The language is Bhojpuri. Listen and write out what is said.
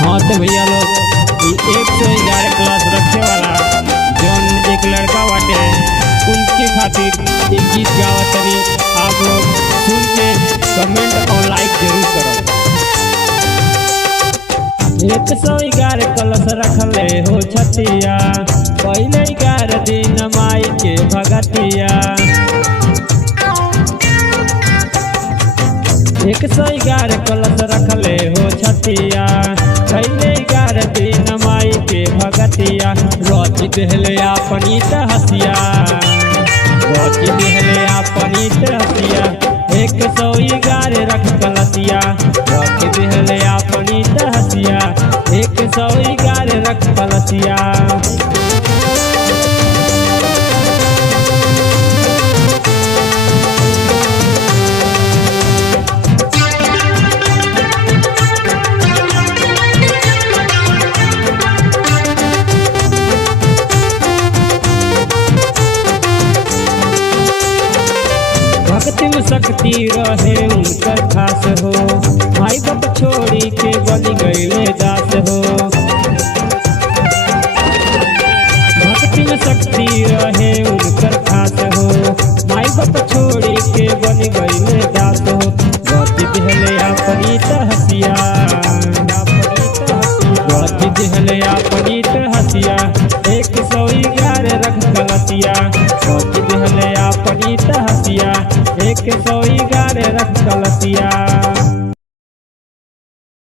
हाँ तो भैया लोग 111 क्लास रखे वाला जौन एक लड़का बाटे उनके खातिर एक गीत गावत तरी। आप लोग सुन के कमेंट और लाइक जरूर करो। 111 कलश रखले हो छतिया, पहले 11 दिन माई के भगतिया। 111 कलश रखले हो छतिया, पहले 11 दिन माई के भगतिया। रोची देहले अपनी हसिया, रोची देहले अपनी हसिया। 111 रख कलसिया, रोची देहले अपनी हसिया। 111 रख कलसिया। भक्ति में शक्ति रहे उनकर खास हो, माई बाप छोड़ी के बनी गईले दास हो। भक्ति में शक्ति रहे उनकर खास हो, माई बाप छोड़ी के बनी गईले दास हो। गति दिहले अपनी हसिया, गति दिहले अपनी हसिया। 111 रख कलसिया, गति दिहले अपनी हसिया। 111 रख कलसिया।